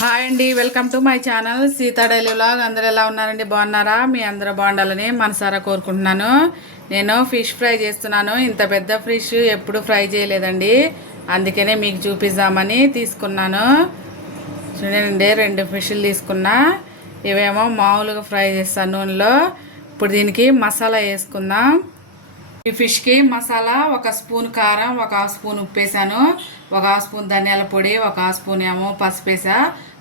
Hi అండి, welcome to my channel Sita daily vlog. అందరు ఎలా ఉన్నారండి? బాగున్నారా? మీ అందరూ బాగుండాలని మనసారా కోరుకుంటున్నాను. నేను ఫిష్ ఫ్రై చేస్తున్నాను. ఇంత పెద్ద ఫిష్ ఎప్పుడు ఫ్రై చేయలేదండి, అందుకనే మీకు చూపిద్దామని తీసుకున్నాను. చూడండి, 2 ఫిష్లు తీసుకున్నా. ఇవేమో మామూలుగా ఫ్రై చేస్తాను నూనెలో. ఇప్పుడు దీనికి మసాలా వేసుకుందాం. ఈ ఫిష్కి మసాలా 1 స్పూన్ కారం, 1/2 స్పూన్ ఉప్పు వేసాను, 1/2 స్పూన్ ధనియాల పొడి, 1/2 స్పూన్ ఏమో పసుపు వేసా,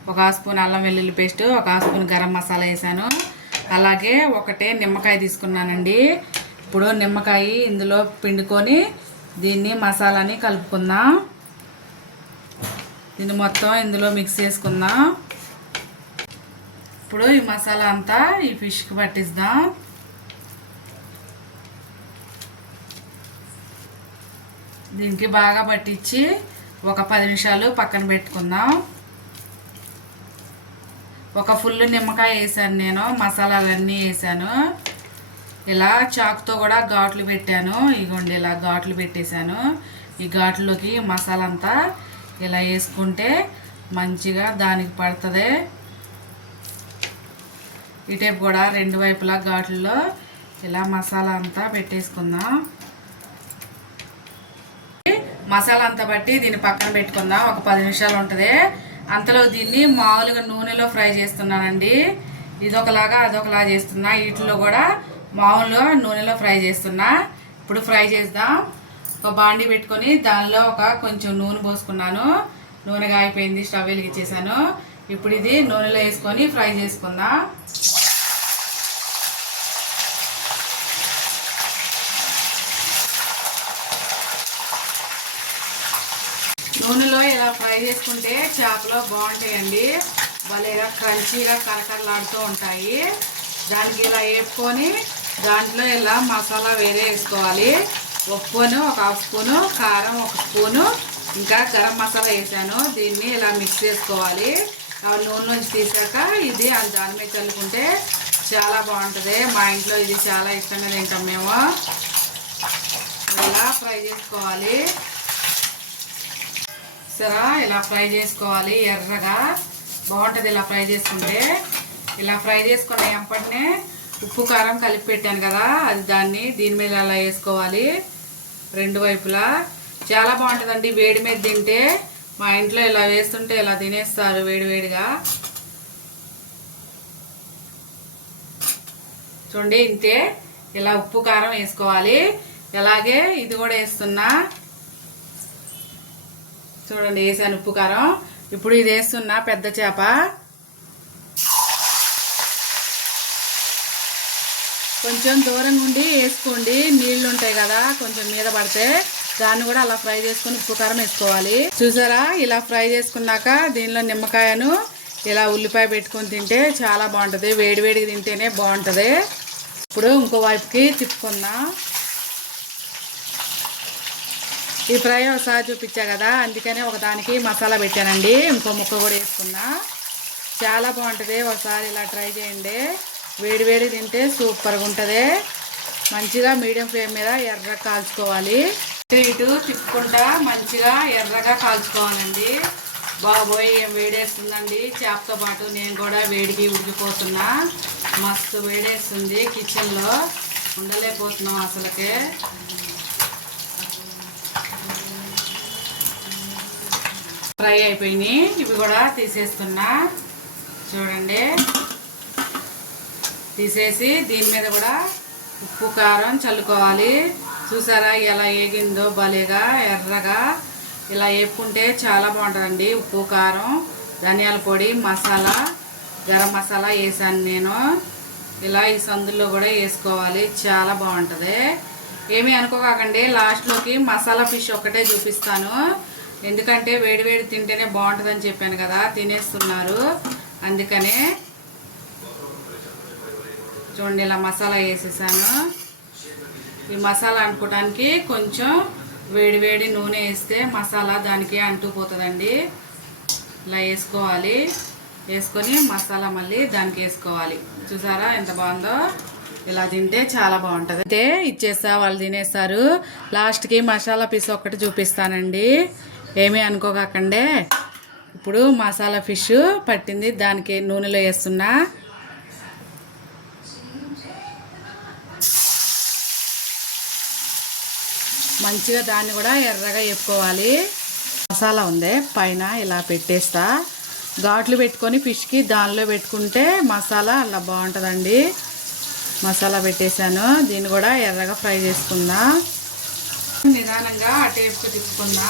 1/2 స్పూన్ అల్లం వెల్లుల్లి పేస్ట్, 1/2 స్పూన్ గరం మసాలా వేసాను. అలాగే 1 నిమ్మకాయ తీసుకున్నానండి. ఇప్పుడు నిమ్మకాయ ఇందులో పిండుకొని దీన్ని మసాలాని కలుపుకుందాం. దీన్ని మొత్తం ఇందులో మిక్స్ చేసుకుందాం. ఇప్పుడు ఈ మసాలా అంతా ఈ ఫిష్కి పట్టిద్దాం. దీనికి బాగా పట్టించి ఒక 10 నిమిషాలు పక్కన పెట్టుకుందాం. ఒక ఫుల్ నిమ్మకాయ వేసాను నేను, మసాలాలన్నీ వేసాను. ఇలా చాకుతో కూడా ఘాట్లు పెట్టాను. ఇగోండి, ఇలా ఘాట్లు పెట్టేశాను. ఈ ఘాట్లోకి మసాలా అంతా ఇలా వేసుకుంటే మంచిగా దానికి పడుతుంది. ఈ టైపు కూడా 2 వైపులా ఘాట్లలో ఇలా మసాలా అంతా పెట్టేసుకుందాం. మసాలా అంతా బట్టి దీన్ని పక్కన పెట్టుకుందాం. ఒక 10 నిమిషాలు ఉంటుంది. అంతలో దీన్ని మామూలుగా నూనెలో ఫ్రై చేస్తున్నానండి. ఇదొకలాగా అదొకలా చేస్తున్నా. వీటిలో కూడా మామూలుగా నూనెలో ఫ్రై చేస్తున్నా. ఇప్పుడు ఫ్రై చేద్దాం. ఒక బాండి పెట్టుకొని దానిలో కొంచెం నూనె పోసుకున్నాను. నూనె కాగిపోయింది, స్టవ్ వెలిగించేసాను. ఇప్పుడు ఇది నూనెలో వేసుకొని ఫ్రై చేసుకుందాం. నూనెలో ఇలా ఫ్రై చేసుకుంటే చేపలు బాగుంటాయండి. భలేగా క్రంచీగా కరకరలాడుతూ ఉంటాయి. దానికి ఇలా వేపుకొని దాంట్లో ఇలా మసాలా వేరే వేసుకోవాలి. ఉప్పును 1/2 స్పూను, కారం 1 స్పూను, ఇంకా గరం మసాలా వేసాను. దీన్ని ఇలా మిక్స్ చేసుకోవాలి. నూనె నుంచి తీసాక ఇది దాని మీద చల్లుకుంటే చాలా బాగుంటుంది. మా ఇంట్లో ఇది చాలా ఇష్టంగా తింటాం మేము. ఇలా ఫ్రై చేసుకోవాలి. సరే, ఇలా ఫ్రై చేసుకోవాలి. ఎర్రగా బాగుంటుంది ఇలా ఫ్రై చేసుకుంటే. ఇలా ఫ్రై చేసుకున్న వెంటనే ఉప్పు కారం కలిపి పెట్టాను కదా, అది దీని మీద అలా వేసుకోవాలి. 2 వైపులా చాలా బాగుంటుందండి. వేడి మీద తింటే మా ఇంట్లో ఇలా వేస్తుంటే ఇలా తినేస్తారు వేడివేడిగా. చూడండి, ఇంతే. ఇలా ఉప్పు కారం వేసుకోవాలి. అలాగే ఇది కూడా వేస్తున్నా. చూడండి, వేసాను ఉప్పు కారం. ఇప్పుడు ఇది వేస్తున్నా పెద్ద చేప. కొంచెం దూరం నుండి వేసుకోండి, నీళ్ళు ఉంటాయి కదా కొంచెం మీద పడితే. దాన్ని కూడా అలా ఫ్రై చేసుకొని ఉప్పు కారం వేసుకోవాలి. చూసారా, ఇలా ఫ్రై చేసుకున్నాక దీనిలో నిమ్మకాయను ఇలా ఉల్లిపాయ పెట్టుకొని తింటే చాలా బాగుంటుంది. వేడివేడిగా తింటేనే బాగుంటుంది. ఇప్పుడు ఇంకో వైపుకి తిప్పుకుందాం. ఈ ఫ్రై ఒకసారి చూపించా కదా, అందుకనే ఒకదానికి మసాలా పెట్టానండి. ఇంకో ముక్క కూడా వేసుకున్నా. చాలా బాగుంటుంది. ఒకసారి ఇలా ట్రై చేయండి. వేడివేడి తింటే సూపర్గా ఉంటుంది. మంచిగా మీడియం ఫ్లేమ్ మీద ఎర్రగా కాల్చుకోవాలి. ఇటు తిప్పుకుంటా మంచిగా ఎర్రగా కాల్చుకోవాలండి. బాబోయ్, ఏం వేడేస్తుందండి. చేపతో పాటు నేను కూడా వేడికి ఉడికిపోతున్నా. మస్తు వేడేస్తుంది. కిచెన్లో ఉండలేకపోతున్నాం అసలుకే. ఫ్రై అయిపోయినాయి. ఇవి కూడా తీసేస్తున్నా. చూడండి, తీసేసి దీని మీద కూడా ఉప్పు కారం చల్లుకోవాలి. చూసారా ఎలా ఏగిందో భలేగా ఎర్రగా. ఇలా వేపుకుంటే చాలా బాగుంటుందండి. ఉప్పు కారం, ధనియాల పొడి, మసాలా, గరం మసాలా వేసాను నేను. ఇలా ఈ సందుల్లో కూడా వేసుకోవాలి. చాలా బాగుంటుంది. ఏమీ అనుకోకండి, లాస్ట్లోకి మసాలా ఫిష్ ఒక్కటే చూపిస్తాను. ఎందుకంటే వేడివేడి తింటేనే బాగుంటుందని చెప్పాను కదా, తినేస్తున్నారు అందుకనే. చూడండి, ఇలా మసాలా వేసేసాను. ఈ మసాలా అనుకోవడానికి కొంచెం వేడివేడి నూనె వేస్తే మసాలా దానికి అంటుకుపోతుందండి. ఇలా వేసుకోవాలి. వేసుకొని మసాలా మళ్ళీ దానికి వేసుకోవాలి. చూసారా ఎంత బాగుందో. ఇలా తింటే చాలా బాగుంటుంది. అయితే ఇచ్చేస్తా, వాళ్ళు తినేస్తారు. లాస్ట్కి మసాలా పీస్ ఒక్కటి చూపిస్తానండి, ఏమీ అనుకోకండి. ఇప్పుడు మసాలా ఫిష్ పట్టింది దానికి నూనెలో వేస్తున్నా. మంచిగా దాన్ని కూడా ఎర్రగా వేపుకోవాలి. మసాలా ఉంది పైన ఇలా పెట్టేస్తా. ఘాట్లు పెట్టుకొని ఫిష్కి దానిలో పెట్టుకుంటే మసాలా అలా బాగుంటుందండి. మసాలా పెట్టేశాను. దీన్ని కూడా ఎర్రగా ఫ్రై చేసుకుందా. నిదానంగా అటేపు తిప్పుకుందా.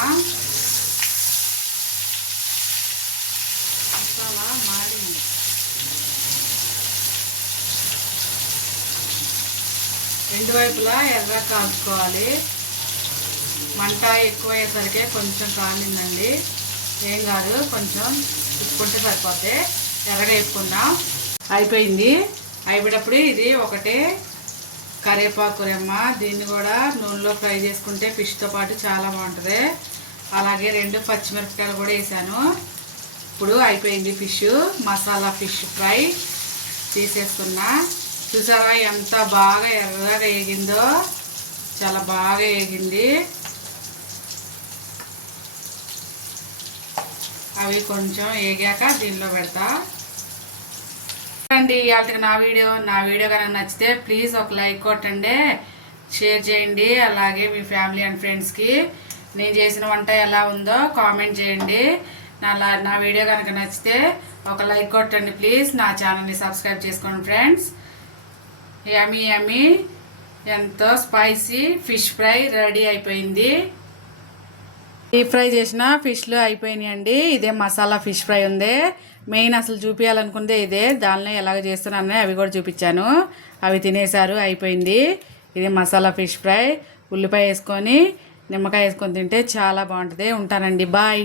మసాలా మారింది. రెండు వైపులా ఎర్రగా కాల్చుకోవాలి. మంట ఎక్కువ అయ్యేసరికి కొంచెం కాలిందండి. ఏం కాదు, కొంచెం తిప్పుకుంటే సరిపోతే. ఎర్రగా వేపుకుందాం. అయిపోయింది. అయిపోయేటప్పుడు ఇది ఒకటే కరివేపాకు రెమ్మ, దీన్ని కూడా నూనెలో ఫ్రై చేసుకుంటే ఫిష్తో పాటు చాలా బాగుంటుంది. అలాగే 2 పచ్చిమిరపకాయలు కూడా వేసాను. ఇప్పుడు అయిపోయింది ఫిష్. మసాలా ఫిష్ ఫ్రై తీసేస్తున్నా. చూసారా ఎంత బాగా ఎర్రగా వేగిందో, చాలా బాగా వేగింది. అవి కొంచెం వేగాక దీనిలో పెడతా అండి. ఇవాళకి నా వీడియో కనుక నచ్చితే ప్లీజ్ ఒక లైక్ కొట్టండి, షేర్ చేయండి. అలాగే మీ ఫ్యామిలీ అండ్ ఫ్రెండ్స్కి నేను చేసిన వంట ఎలా ఉందో కామెంట్ చేయండి. నా వీడియో కనుక నచ్చితే ఒక లైక్ కొట్టండి ప్లీజ్. నా ఛానల్ని సబ్స్క్రైబ్ చేసుకోండి ఫ్రెండ్స్. యమ్మీ యమ్మీ ఎంతో స్పైసీ ఫిష్ ఫ్రై రెడీ అయిపోయింది. డీప్ ఫ్రై చేసిన ఫిష్లు అయిపోయినాయి అండి. ఇదే మసాలా ఫిష్ ఫ్రై ఉంది. మెయిన్ అసలు చూపించాలనుకుందే ఇదే. దానిలో ఎలాగ చేస్తున్నాను అవి కూడా చూపించాను. అవి తినేసారు, అయిపోయింది. ఇది మసాలా ఫిష్ ఫ్రై. ఉల్లిపాయ వేసుకొని నిమ్మకాయ వేసుకొని తింటే చాలా బాగుంటుంది. ఉంటానండి, బాయ్.